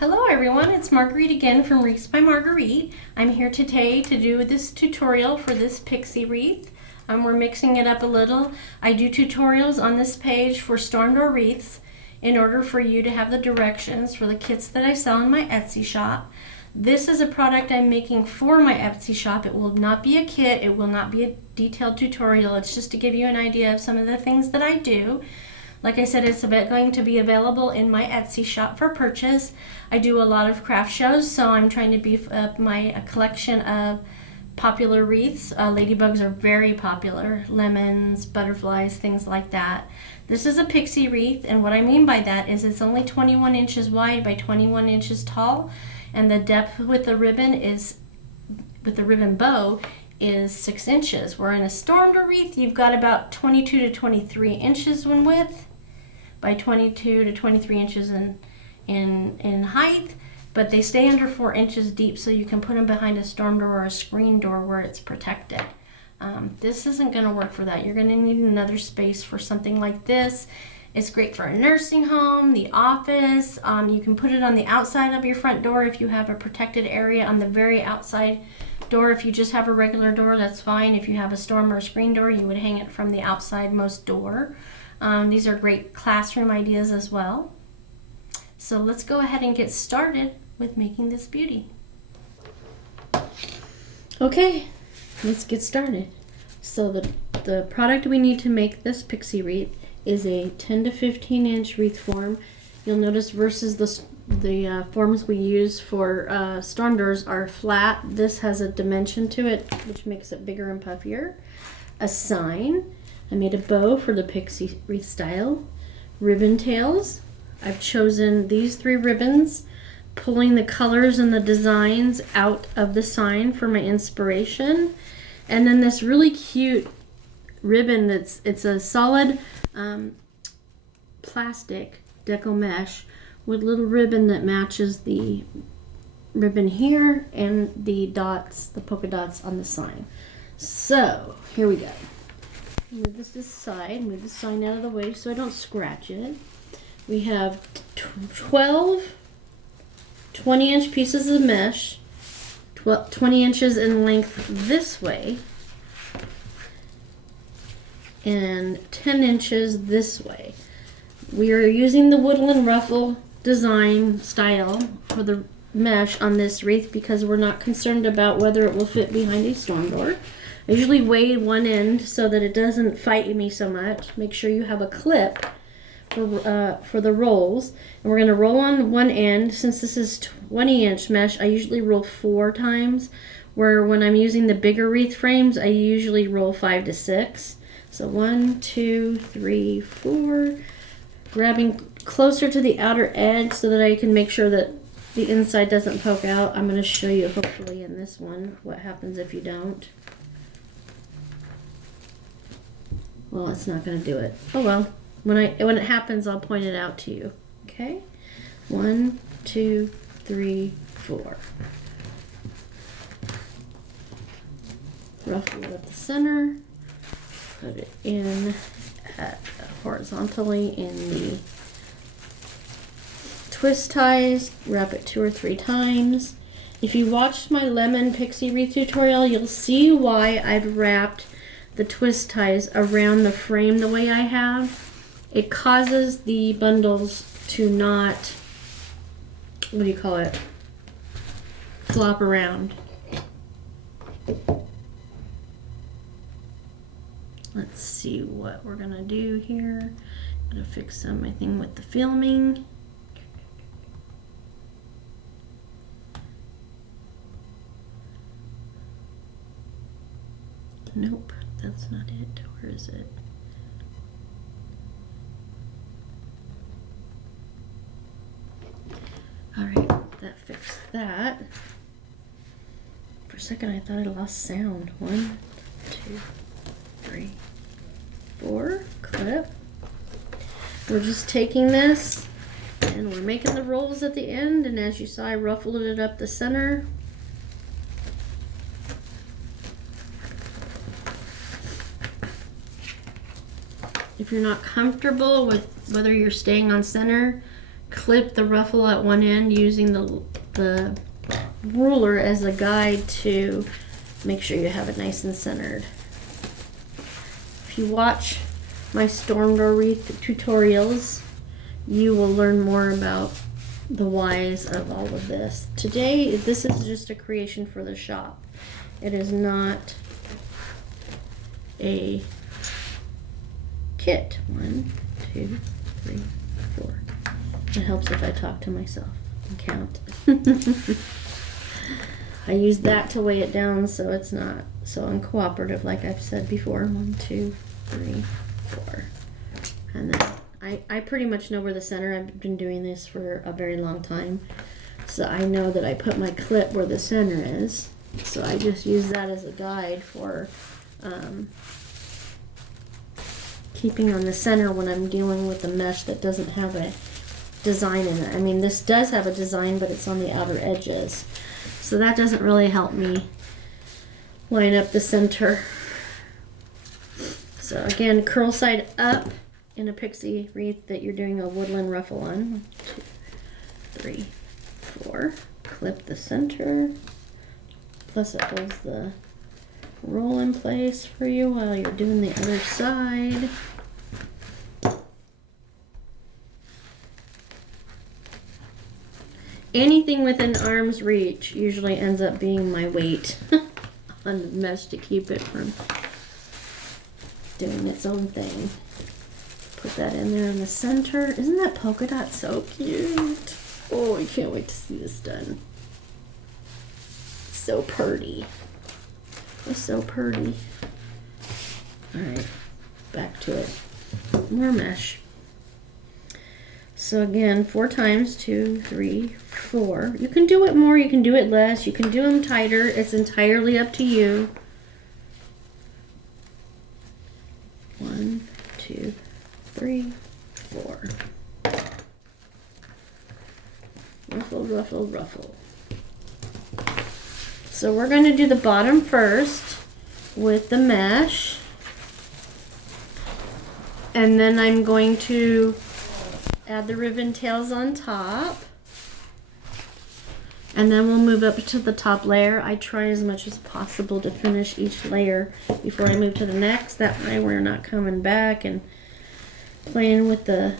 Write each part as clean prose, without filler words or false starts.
Hello everyone, it's Marguerite again from Wreaths by Marguerite. I'm here today to do this tutorial for this pixie wreath. We're mixing it up a little. I do tutorials on this page for storm door wreaths in order for you to have the directions for the kits that I sell in my Etsy shop. This is a product I'm making for my Etsy shop. It will not be a kit, it will not be a detailed tutorial. It's just to give you an idea of some of the things that I do. Like I said, it's going to be available in my Etsy shop for purchase. I do a lot of craft shows, so I'm trying to beef up my collection of popular wreaths. Ladybugs are very popular. Lemons, butterflies, things like that. This is a pixie wreath, and what I mean by that is it's only 21 inches wide by 21 inches tall, and the depth with the ribbon bow is 6 inches. Where in a storm door wreath, you've got about 22 to 23 inches in width by 22 to 23 inches in height, but they stay under 4 inches deep, so you can put them behind a storm door or a screen door where it's protected. This isn't going to work for that. You're going to need another space for something like this. It's great for a nursing home, the office. You can put it on the outside of your front door if you have a protected area on the very outside door. If you just have a regular door, that's fine. If you have a storm or a screen door, you would hang it from the outside most door. These are great classroom ideas as well. So let's go ahead and get started with making this beauty. Okay, let's get started. So the product we need to make this pixie wreath is a 10 to 15 inch wreath form. You'll notice versus the forms we use for storm doors are flat. This has a dimension to it, which makes it bigger and puffier. A sign. I made a bow for the pixie wreath style. Ribbon tails. I've chosen these 3 ribbons, pulling the colors and the designs out of the sign for my inspiration. And then this really cute ribbon it's a solid plastic deco mesh with little ribbon that matches the ribbon here and the dots, the polka dots on the sign. So here we go. Move this to the side, move the sign out of the way so I don't scratch it. We have 12 20-inch pieces of mesh, 20 inches in length this way, and 10 inches this way. We are using the woodland ruffle design style for the mesh on this wreath because we're not concerned about whether it will fit behind a storm door. I usually weigh one end so that it doesn't fight me so much. Make sure you have a clip for the rolls. And we're going to roll on one end. Since this is 20-inch mesh, I usually roll 4 times, where when I'm using the bigger wreath frames, I usually roll 5 to 6. So 1, 2, 3, 4. Grabbing closer to the outer edge so that I can make sure that the inside doesn't poke out. I'm going to show you, hopefully in this one, what happens if you don't. Well, it's not going to do it. Oh well. When it happens, I'll point it out to you. Okay? 1, 2, 3, 4. Ruffle it at the center. Put it in horizontally in the twist ties. Wrap it 2 or 3 times. If you watched my lemon pixie wreath tutorial, you'll see why I've wrapped the twist ties around the frame the way I have. It causes the bundles to not, what do you call it, flop around. Let's see what we're gonna do here. Gotta fix my thing with the filming. Nope, that's not it. Where is it? Alright, that fixed that. For a second I thought I lost sound. 1, 2, 3, 4. Clip. We're just taking this and we're making the rolls at the end, and as you saw, I ruffled it up the center. If you're not comfortable with whether you're staying on center, clip the ruffle at one end using the ruler as a guide to make sure you have it nice and centered. If you watch my storm door wreath tutorials, you will learn more about the whys of all of this. Today, this is just a creation for the shop. It is not a kit. 1, 2, 3, 4. It helps if I talk to myself and count. I use that to weigh it down so it's not so uncooperative, like I've said before. 1, 2, 3, 4. And then I pretty much know where the center. I've been doing this for a very long time, so I know that I put my clip where the center is. So I just use that as a guide for keeping on the center when I'm dealing with the mesh that doesn't have a design in it. I mean, this does have a design, but it's on the outer edges, so that doesn't really help me line up the center. So again, curl side up in a pixie wreath that you're doing a woodland ruffle on. 1, 2, 3, 4. Clip the center. Plus it holds the roll in place for you while you're doing the other side. Anything within arm's reach usually ends up being my weight on the mesh to keep it from doing its own thing. Put that in there in the center. Isn't that polka dot so cute? Oh, I can't wait to see this done. So pretty. It's so pretty. Alright, back to it. More mesh. So again, 4 times, 2, 3, 4. You can do it more, you can do it less, you can do them tighter. It's entirely up to you. 1, 2, 3, 4. Ruffle, ruffle, ruffle. So we're going to do the bottom first with the mesh. And then I'm going to add the ribbon tails on top. And then we'll move up to the top layer. I try as much as possible to finish each layer before I move to the next. That way we're not coming back and playing with the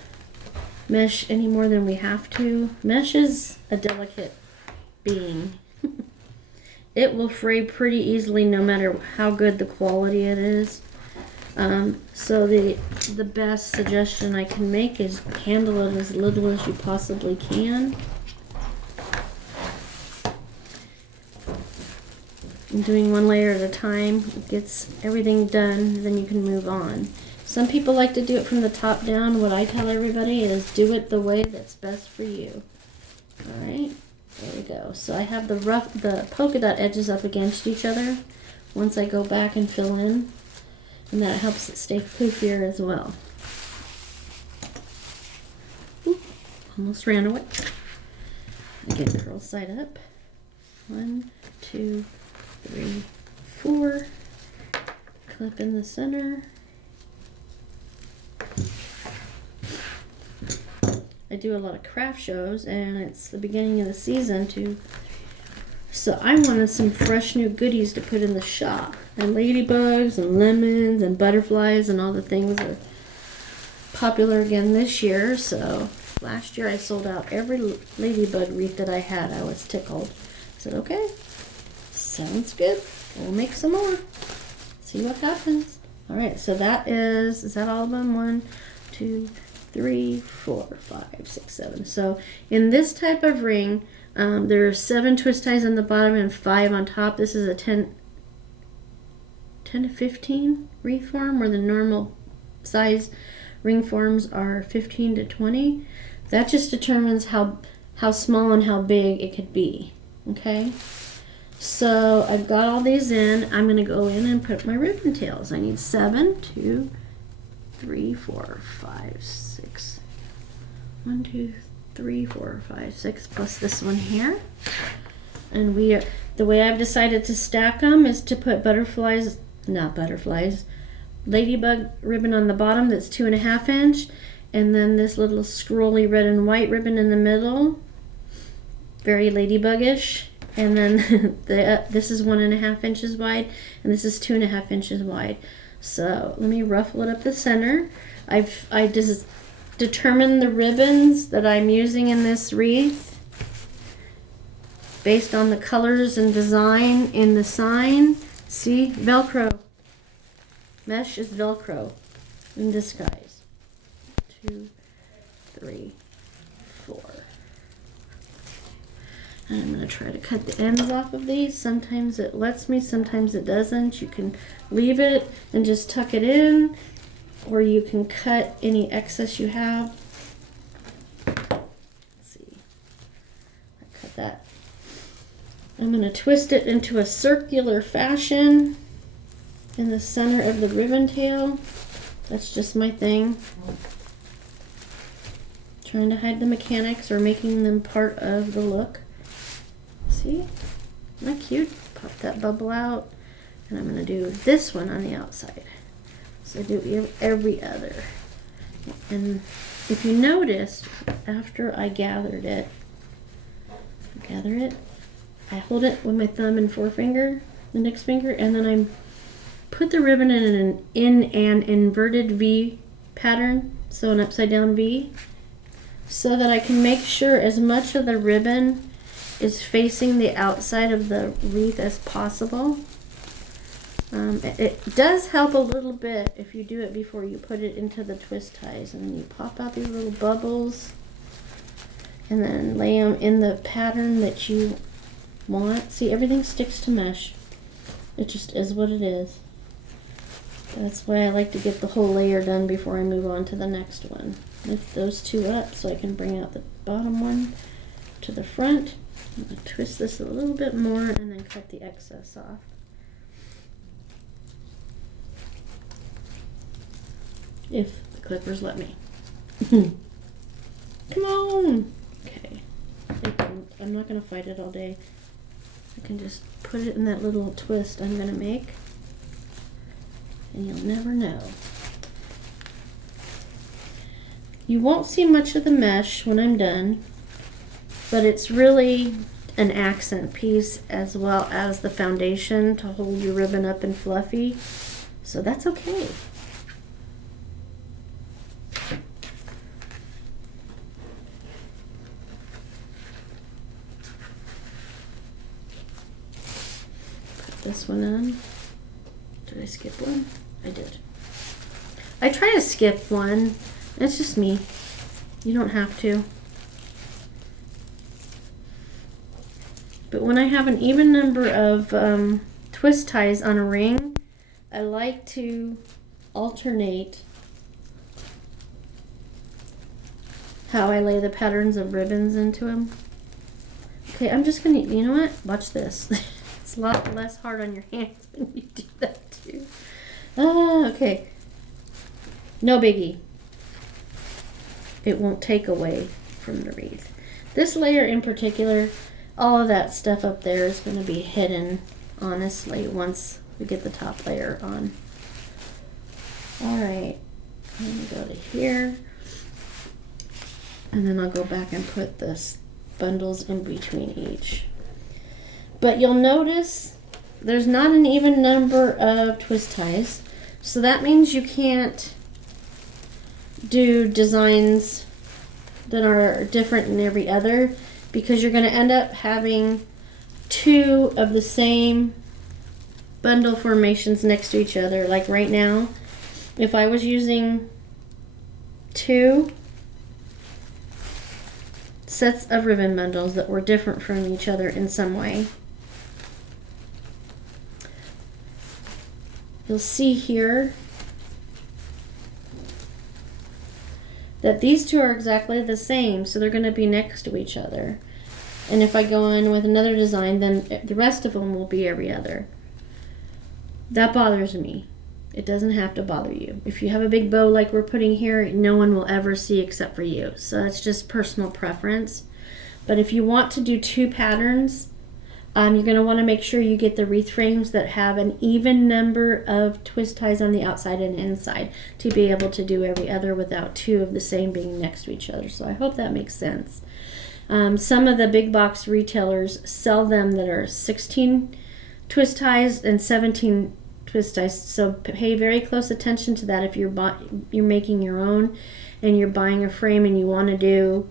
mesh any more than we have to. Mesh is a delicate being. It will fray pretty easily no matter how good the quality it is. So the best suggestion I can make is handle it as little as you possibly can. And doing one layer at a time gets everything done, then you can move on. Some people like to do it from the top down. What I tell everybody is do it the way that's best for you. Alright, there we go. So I have the polka dot edges up against each other once I go back and fill in. And that helps it stay poofier as well. Oop, almost ran away. Again, curl side up. 1, 2, 3, 4. Clip in the center. I do a lot of craft shows, and it's the beginning of the season too. So I wanted some fresh new goodies to put in the shop. And ladybugs and lemons and butterflies and all the things are popular again this year. So last year I sold out every ladybug wreath that I had. I was tickled. I said, okay, sounds good. We'll make some more. See what happens. All right, so is that all of them? 1, 2, 3, 4, 5, 6, 7. So in this type of ring, there are 7 twist ties on the bottom and 5 on top. This is a 10 to 15 wreath form, where the normal size ring forms are 15 to 20. That just determines how small and how big it could be. Okay, so I've got all these in. I'm going to go in and put my ribbon tails. I need 7, 2, 3, 4, 5, 6. 1, 2, 3, 4, 5, 6 plus this one here. And the way I've decided to stack them is to put ladybug ribbon on the bottom that's 2.5 inch, and then this little scrolly red and white ribbon in the middle, very Ladybug-ish. And then this is 1.5 inches wide, and this is 2.5 inches wide. So let me ruffle it up the center. I just determined the ribbons that I'm using in this wreath based on the colors and design in the sign. See, Velcro. Mesh is Velcro in disguise. 2, 3, 4. And I'm going to try to cut the ends off of these. Sometimes it lets me, sometimes it doesn't. You can leave it and just tuck it in, or you can cut any excess you have. Let's see. I cut that. I'm going to twist it into a circular fashion in the center of the ribbon tail. That's just my thing. Trying to hide the mechanics or making them part of the look. See? Isn't that cute? Pop that bubble out. And I'm going to do this one on the outside. So I do every other. And if you noticed, after I gather it, I hold it with my thumb and forefinger, the next finger, and then I put the ribbon in an inverted V pattern, so an upside down V, so that I can make sure as much of the ribbon is facing the outside of the wreath as possible. It does help a little bit if you do it before you put it into the twist ties, and then you pop out these little bubbles and then lay them in the pattern that you want. See, everything sticks to mesh. It just is what it is. That's why I like to get the whole layer done before I move on to the next one. Lift those two up so I can bring out the bottom one to the front. I'm going to twist this a little bit more and then cut the excess off. If the clippers let me. Come on! Okay. I'm not going to fight it all day. I can just put it in that little twist I'm going to make, and you'll never know. You won't see much of the mesh when I'm done, but it's really an accent piece as well as the foundation to hold your ribbon up and fluffy, so that's okay. This one on. Did I skip one? I did. I try to skip one. It's just me. You don't have to. But when I have an even number of twist ties on a ring, I like to alternate how I lay the patterns of ribbons into them. Okay, I'm just gonna, you know what? Watch this. It's a lot less hard on your hands when you do that too. Okay. No biggie. It won't take away from the wreath. This layer in particular, all of that stuff up there is going to be hidden, honestly, once we get the top layer on. Alright. Let me go to here. And then I'll go back and put the bundles in between each. But you'll notice there's not an even number of twist ties, so that means you can't do designs that are different in every other, because you're going to end up having two of the same bundle formations next to each other. Like right now, if I was using 2 sets of ribbon bundles that were different from each other in some way, you'll see here that these two are exactly the same, so they're going to be next to each other. And if I go in with another design, then the rest of them will be every other. That bothers me. It doesn't have to bother you. If you have a big bow like we're putting here, no one will ever see except for you. So that's just personal preference. But if you want to do 2 patterns, You're going to want to make sure you get the wreath frames that have an even number of twist ties on the outside and inside to be able to do every other without two of the same being next to each other. So I hope that makes sense. Some of the big box retailers sell them that are 16 twist ties and 17 twist ties. So pay very close attention to that if you're making your own and you're buying a frame and you want to do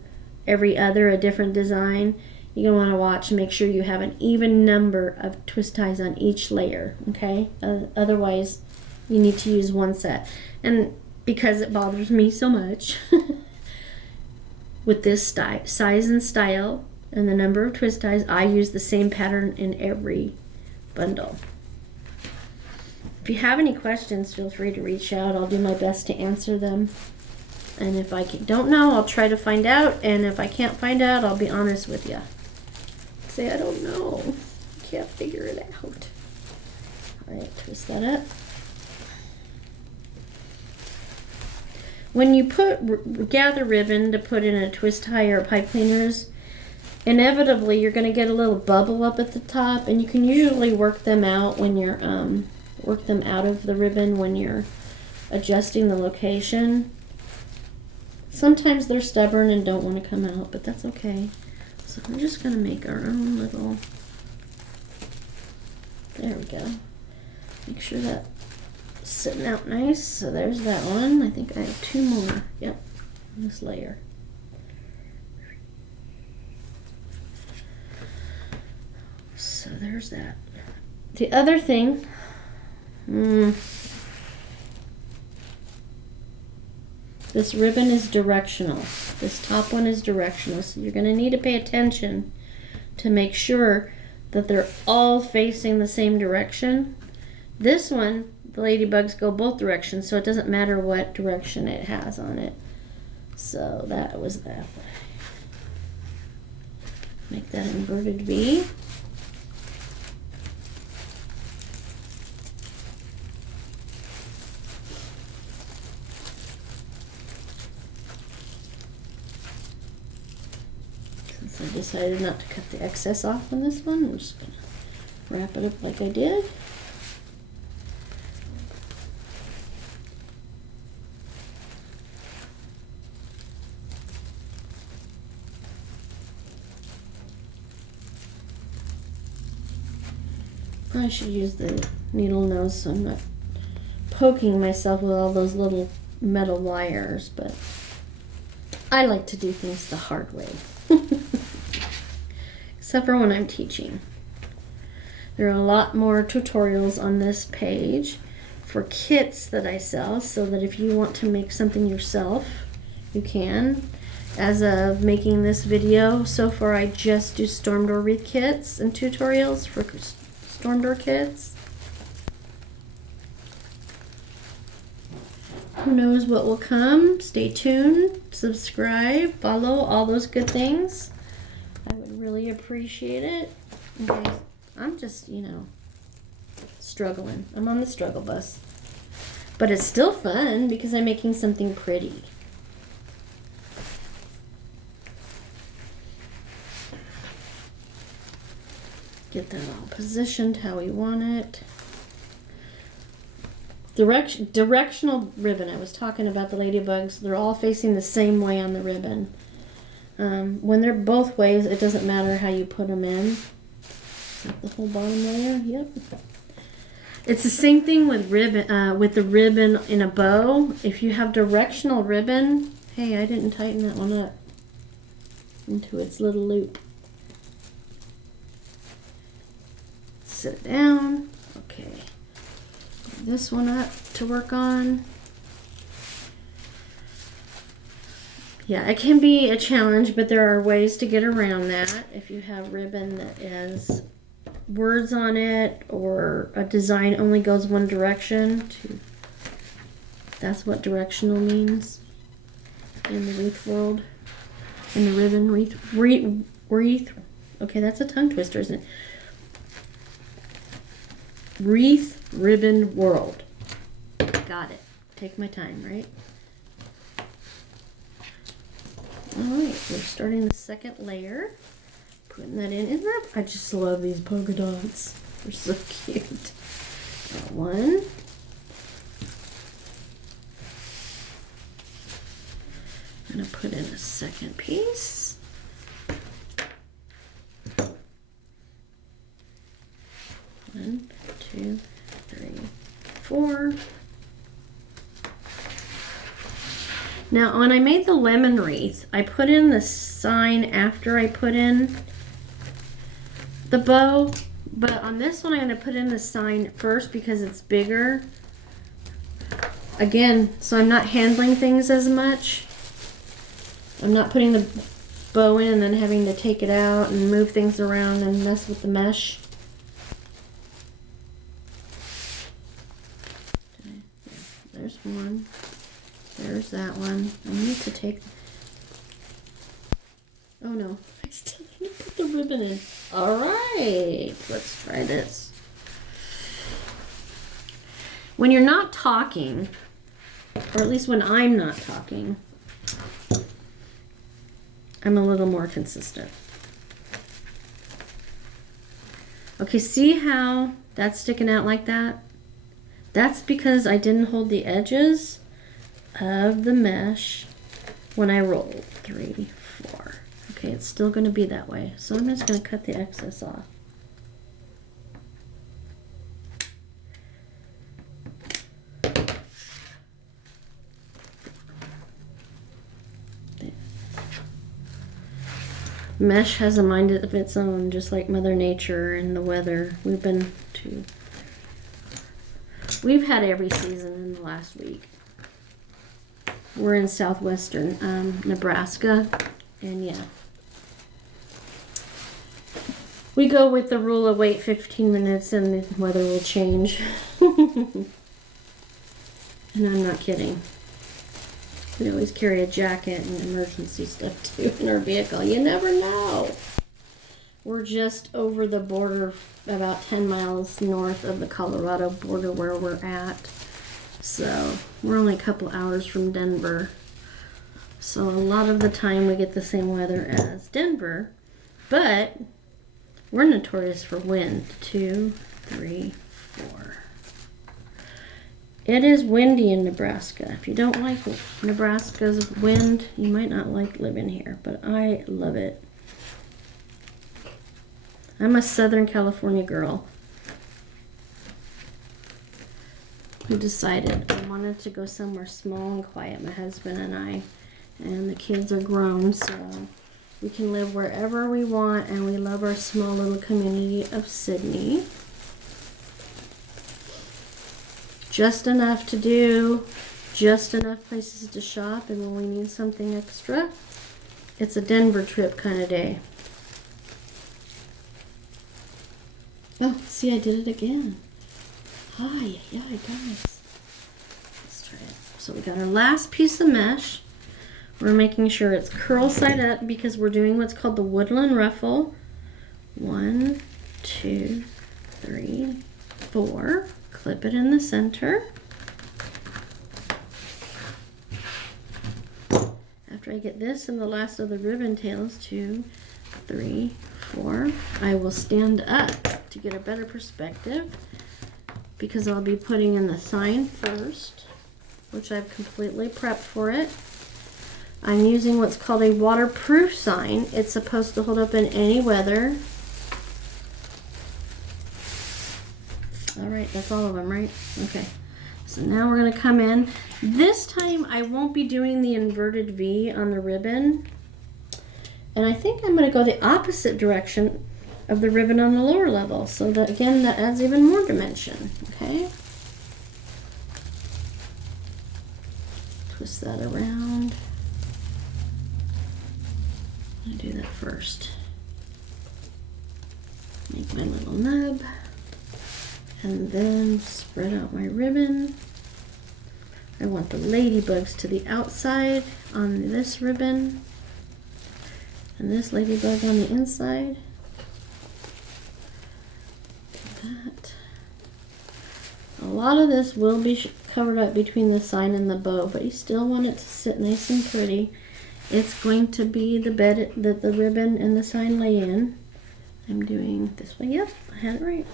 every other a different design. You're going to want to watch and make sure you have an even number of twist ties on each layer, okay? Otherwise, you need to use one set. And because it bothers me so much, with this size and style and the number of twist ties, I use the same pattern in every bundle. If you have any questions, feel free to reach out. I'll do my best to answer them. And if I don't know, I'll try to find out. And if I can't find out, I'll be honest with you. Say, I don't know. Can't figure it out. All right, twist that up. When you gather ribbon to put in a twist tie or pipe cleaners, inevitably you're going to get a little bubble up at the top, and you can usually work them out when you're work them out of the ribbon when you're adjusting the location. Sometimes they're stubborn and don't want to come out, but that's okay. So we're just going to make our own little, there we go. Make sure that's sitting out nice. So there's that one. I think I have two more. Yep, on this layer. So there's that. The other thing, this ribbon is directional. This top one is directional, so you're going to need to pay attention to make sure that they're all facing the same direction. This one, the ladybugs go both directions, so it doesn't matter what direction it has on it. So that was that. Make that inverted V. Since I decided not to cut the excess off on this one, I'm just going to wrap it up like I did. I should use the needle nose so I'm not poking myself with all those little metal wires, but I like to do things the hard way. Except for when I'm teaching. There are a lot more tutorials on this page for kits that I sell, so that if you want to make something yourself, you can. As of making this video, so far I just do storm door wreath kits and tutorials for storm door kits. Who knows what will come? Stay tuned, subscribe, follow, all those good things. I would really appreciate it. Okay. I'm just, struggling. I'm on the struggle bus. But it's still fun because I'm making something pretty. Get that all positioned how we want it. Directional ribbon. I was talking about the ladybugs. They're all facing the same way on the ribbon. When they're both ways, it doesn't matter how you put them in. Is that the whole bottom layer? Yep. It's the same thing with ribbon. With the ribbon in a bow. If you have directional ribbon, hey, I didn't tighten that one up into its little loop. Sit down. Okay. This one up to work on. Yeah, it can be a challenge, but there are ways to get around that. If you have ribbon that has words on it, or a design only goes one direction, that's what directional means in the wreath world. In the ribbon wreath. Okay, that's a tongue twister, isn't it? Wreath ribbon world. Got it. Take my time, right? Alright, we're starting the second layer. Putting that in. Isn't that? I just love these polka dots. They're so cute. Got one. I'm gonna put in a second piece. One, two, three, four. Now, when I made the lemon wreath, I put in the sign after I put in the bow, but on this one, I'm going to put in the sign first because it's bigger. Again, so I'm not handling things as much. I'm not putting the bow in and then having to take it out and move things around and mess with the mesh. Okay, yeah, there's one. There's that one. I need to take... Oh no, I still need to put the ribbon in. All right, let's try this. When you're not talking, or at least when I'm not talking, I'm a little more consistent. Okay, see how that's sticking out like that? That's because I didn't hold the edges of the mesh when I rolled. 3, 4. Okay, it's still going to be that way. So I'm just going to cut the excess off. Mesh has a mind of its own, just like Mother Nature and the weather. We've had every season in the last week. We're in southwestern Nebraska, and yeah. We go with the rule of wait 15 minutes and the weather will change. And I'm not kidding. We always carry a jacket and emergency stuff too in our vehicle. You never know. We're just over the border, about 10 miles north of the Colorado border where we're at. So we're only a couple hours from Denver. So a lot of the time we get the same weather as Denver, but we're notorious for wind. 2, 3, 4. It is windy in Nebraska. If you don't like Nebraska's wind, you might not like living here, but I love it. I'm a Southern California girl who decided I wanted to go somewhere small and quiet, my husband and I, and the kids are grown, so we can live wherever we want, and we love our small little community of Sydney. Just enough to do, just enough places to shop, and when we need something extra, it's a Denver trip kind of day. Oh, see, I did it again. Hi, yeah, guys. Let's try it. So we got our last piece of mesh. We're making sure it's curl side up because we're doing what's called the woodland ruffle. 1, 2, 3, 4. Clip it in the center. After I get this and the last of the ribbon tails, 2, 3, 4, I will stand up to get a better perspective because I'll be putting in the sign first, which I've completely prepped for it. I'm using what's called a waterproof sign. It's supposed to hold up in any weather. All right, that's all of them, right? Okay. So now we're going to come in. This time I won't be doing the inverted V on the ribbon. And I think I'm going to go the opposite direction of the ribbon on the lower level. So that, again, that adds even more dimension. Okay. Twist that around. I'm going to do that first. Make my little nub. And then spread out my ribbon. I want the ladybugs to the outside on this ribbon. And this ladybug on the inside. That. A lot of this will be covered up between the sign and the bow, but you still want it to sit nice and pretty. It's going to be the bed that the ribbon and the sign lay in. I'm doing this way. Yep, I had it right.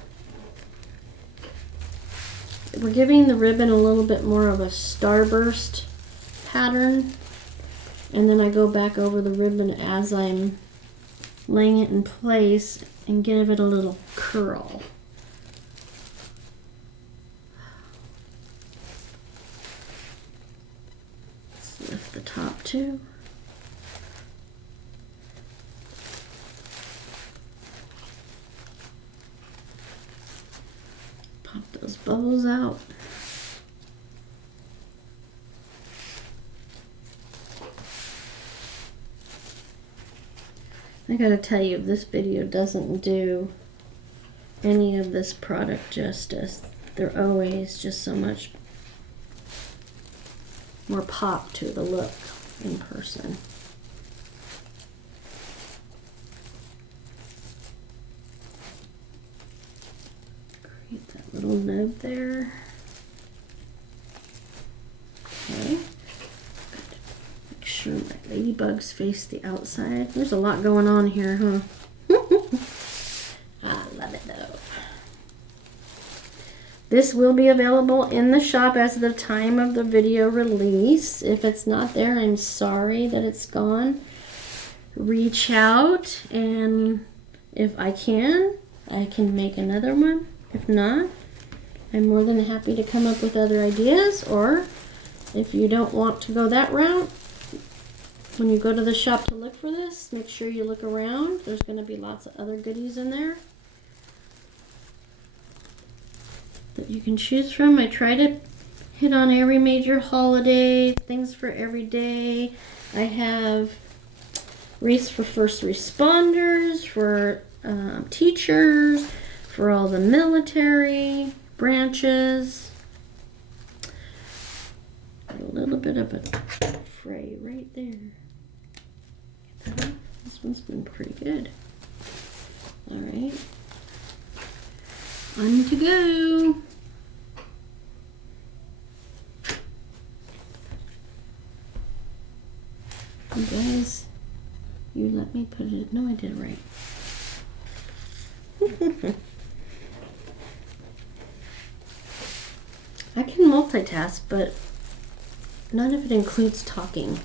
We're giving the ribbon a little bit more of a starburst pattern, and then I go back over the ribbon as I'm laying it in place and give it a little curl. Let's lift the top too. Pop those bubbles out. I gotta tell you, this video doesn't do any of this product justice. They're always just so much more pop to the look in person. Create that little nub there. Okay. Make sure my ladybugs face the outside. There's a lot going on here, huh? I love it though. This will be available in the shop as of the time of the video release. If it's not there, I'm sorry that it's gone. Reach out, and if I can make another one. If not, I'm more than happy to come up with other ideas, or if you don't want to go that route, when you go to the shop to look for this, make sure you look around. There's going to be lots of other goodies in there that you can choose from. I try to hit on every major holiday, things for every day. I have wreaths for first responders, for teachers, for all the military branches. Got a little bit of a fray right there. Get that off? This one's been pretty good. All right. On to go. You guys, you let me put it. No, I did it right. I can multitask, but none of it includes talking.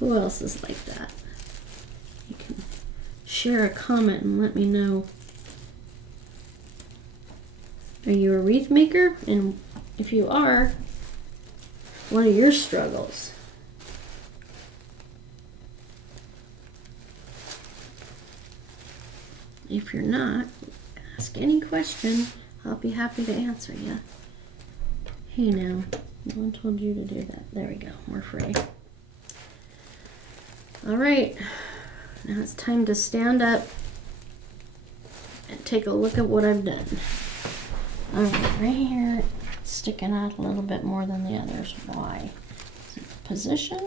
Who else is like that? You can share a comment and let me know. Are you a wreath maker? And if you are, what are your struggles? If you're not, ask any question. I'll be happy to answer you. Hey now, no one told you to do that. There we go, more fray. All right, now it's time to stand up and take a look at what I've done. All right, right here, it's sticking out a little bit more than the others. Why? Position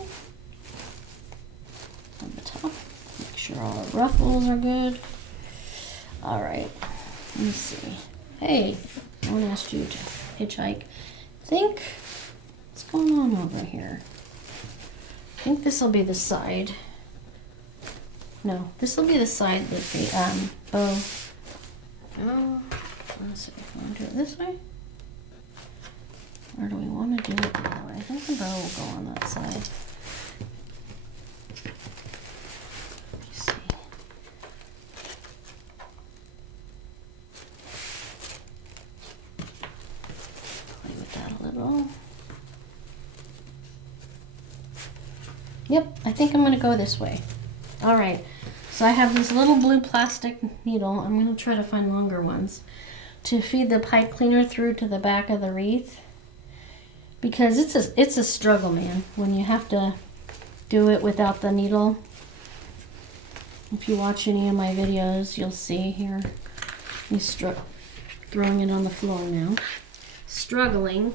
on the top. Make sure all the ruffles are good. All right, let me see. Hey, no one asked you to hitchhike. Think, what's going on over here? I think this will be the side. No, this will be the side that the bow. Oh, let's see. Want to do it this way? Or do we want to do it the other way? I think the bow will go on that side. Let's see. Play with that a little. Yep, I think I'm going to go this way. All right, so I have this little blue plastic needle. I'm going to try to find longer ones to feed the pipe cleaner through to the back of the wreath, because it's a struggle, man, when you have to do it without the needle. If you watch any of my videos, you'll see here. He's throwing it on the floor now. Struggling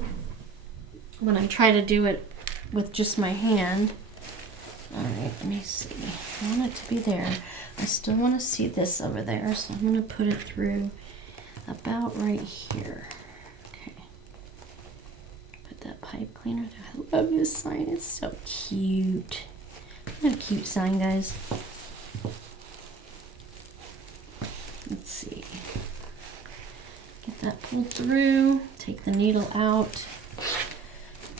when I try to do it with just my hand. All right, let me see. I want it to be there. I still want to see this over there, so I'm going to put it through about right here. Okay. Put that pipe cleaner there. I love this sign. It's so cute. What a cute sign, guys. Let's see. Get that pulled through. Take the needle out.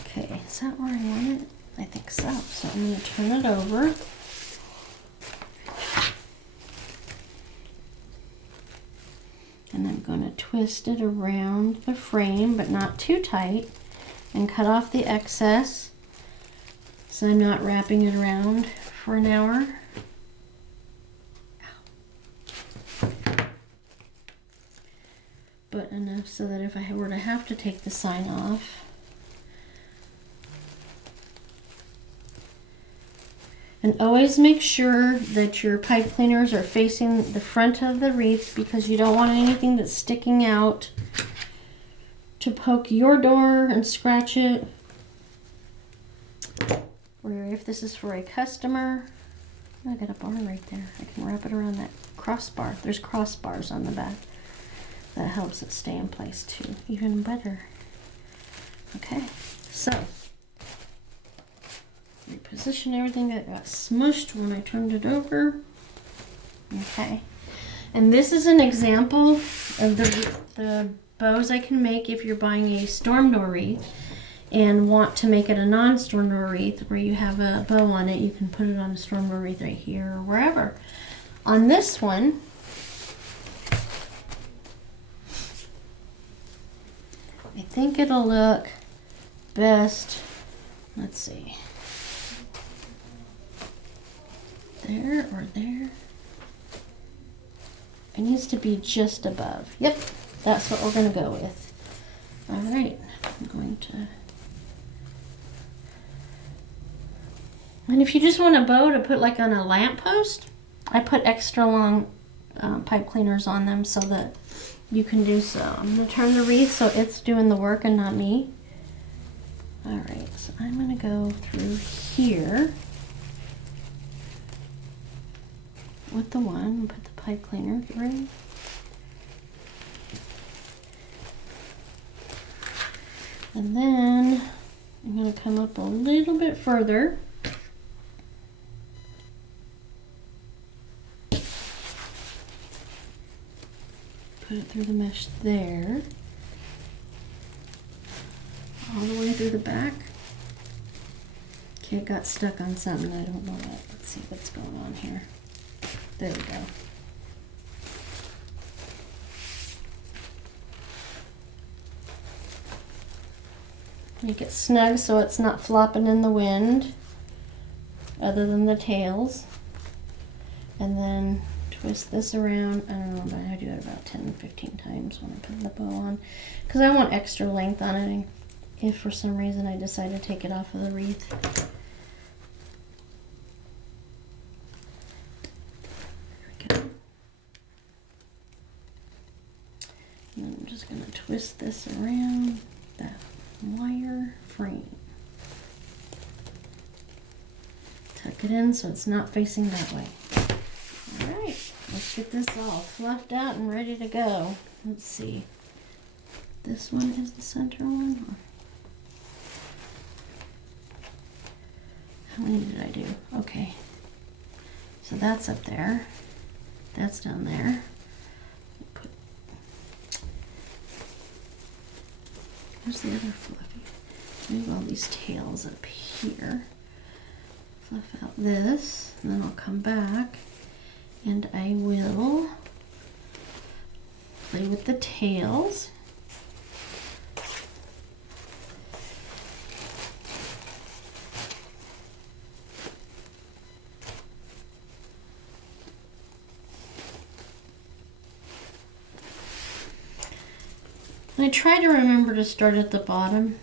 Okay, is that where I want it? I think so. So I'm going to turn it over. And I'm going to twist it around the frame, but not too tight, and cut off the excess so I'm not wrapping it around for an hour. But enough so that if I were to have to take the sign off, and always make sure that your pipe cleaners are facing the front of the wreath, because you don't want anything that's sticking out to poke your door and scratch it. Or if this is for a customer, I got a bar right there. I can wrap it around that crossbar. There's crossbars on the back. That helps it stay in place too, even better. Okay, so reposition everything that got smushed when I turned it over. Okay, and this is an example of the bows I can make if you're buying a storm door wreath and want to make it a non-storm door wreath where you have a bow on it. You can put it on a storm door wreath right here or wherever. On this one, I think it'll look best, let's see, there or there. It needs to be just above. Yep, that's what we're going to go with. All right, I'm going to, and if you just want a bow to put like on a lamppost, I put extra long pipe cleaners on them so that you can do so. I'm going to turn the wreath so it's doing the work and not me. All right, so I'm going to go through here with the one and put the pipe cleaner through. And then I'm going to come up a little bit further. Put it through the mesh there, all the way through the back. Okay, it got stuck on something, I don't know what. Let's see what's going on here. There we go. Make it snug so it's not flopping in the wind, other than the tails. And then twist this around. I don't know, but I do it about 10-15 times when I put the bow on, because I want extra length on it if for some reason I decide to take it off of the wreath. There we go. And then I'm just going to twist this around that wire frame. Tuck it in so it's not facing that way. Alright, let's get this all fluffed out and ready to go. Let's see. This one is the center one. How many did I do? Okay. So that's up there. That's down there. Where's the other fluffy? Move all these tails up here. Fluff out this, and then I'll come back and I will play with the tails. And I try to remember to start at the bottom.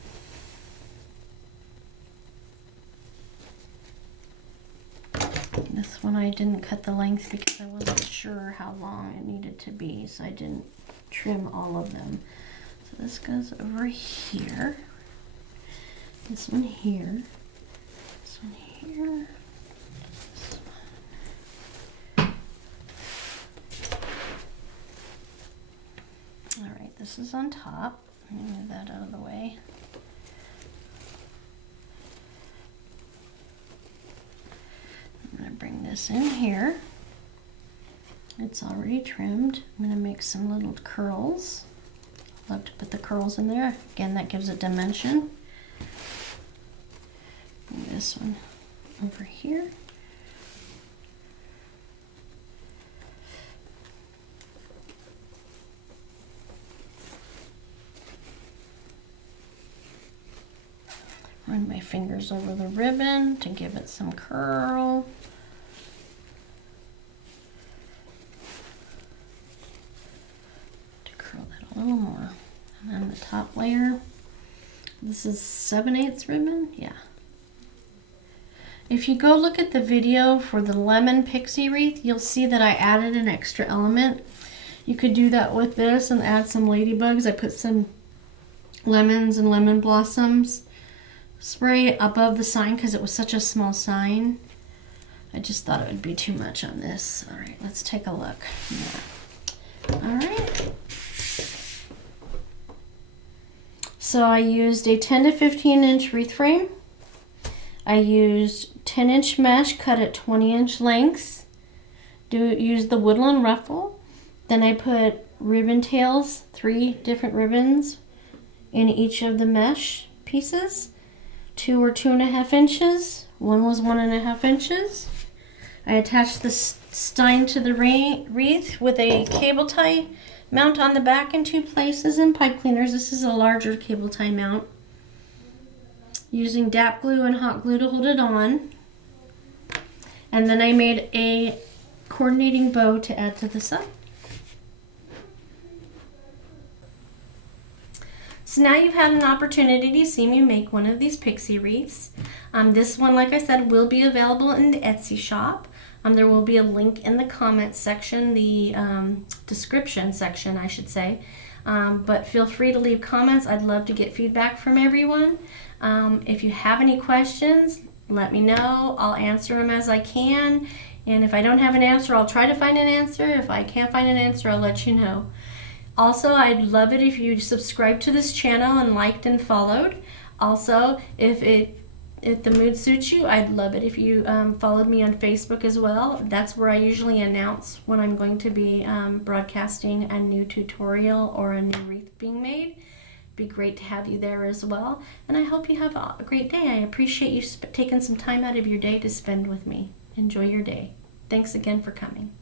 This one I didn't cut the length because I wasn't sure how long it needed to be, so I didn't trim all of them. So this goes over here, this one here, this one here, this one. All right, this is on top. Let me move that out of the way. I'm going to bring this in here It's already trimmed. I'm going to make some little curls. Love to put the curls in there. Again, that gives it dimension. And this one over here. Run my fingers over the ribbon to give it some curl. To curl that a little more. And then the top layer. This is 7/8 ribbon, yeah. If you go look at the video for the lemon pixie wreath, you'll see that I added an extra element. You could do that with this and add some ladybugs. I put some lemons and lemon blossoms spray above the sign because it was such a small sign. I just thought it would be too much on this. All right, let's take a look. Yeah. All right. So I used a 10 to 15 inch wreath frame. I used 10-inch mesh cut at 20-inch lengths. Use the woodland ruffle. Then I put ribbon tails, 3 different ribbons in each of the mesh pieces. 2 were 2.5 inches. 1 was 1.5 inches. I attached the stein to the wreath with a cable tie mount on the back in 2 places and pipe cleaners. This is a larger cable tie mount. Using DAP glue and hot glue to hold it on. And then I made a coordinating bow to add to the side. So now you've had an opportunity to see me make one of these pixie wreaths. This one, like I said, will be available in the Etsy shop. There will be a link in the comments section, the description section, I should say. But feel free to leave comments. I'd love to get feedback from everyone. If you have any questions, let me know. I'll answer them as I can. And if I don't have an answer, I'll try to find an answer. If I can't find an answer, I'll let you know. Also, I'd love it if you subscribed to this channel and liked and followed. Also, if the mood suits you, I'd love it if you followed me on Facebook as well. That's where I usually announce when I'm going to be broadcasting a new tutorial or a new wreath being made. It'd be great to have you there as well. And I hope you have a great day. I appreciate you taking some time out of your day to spend with me. Enjoy your day. Thanks again for coming.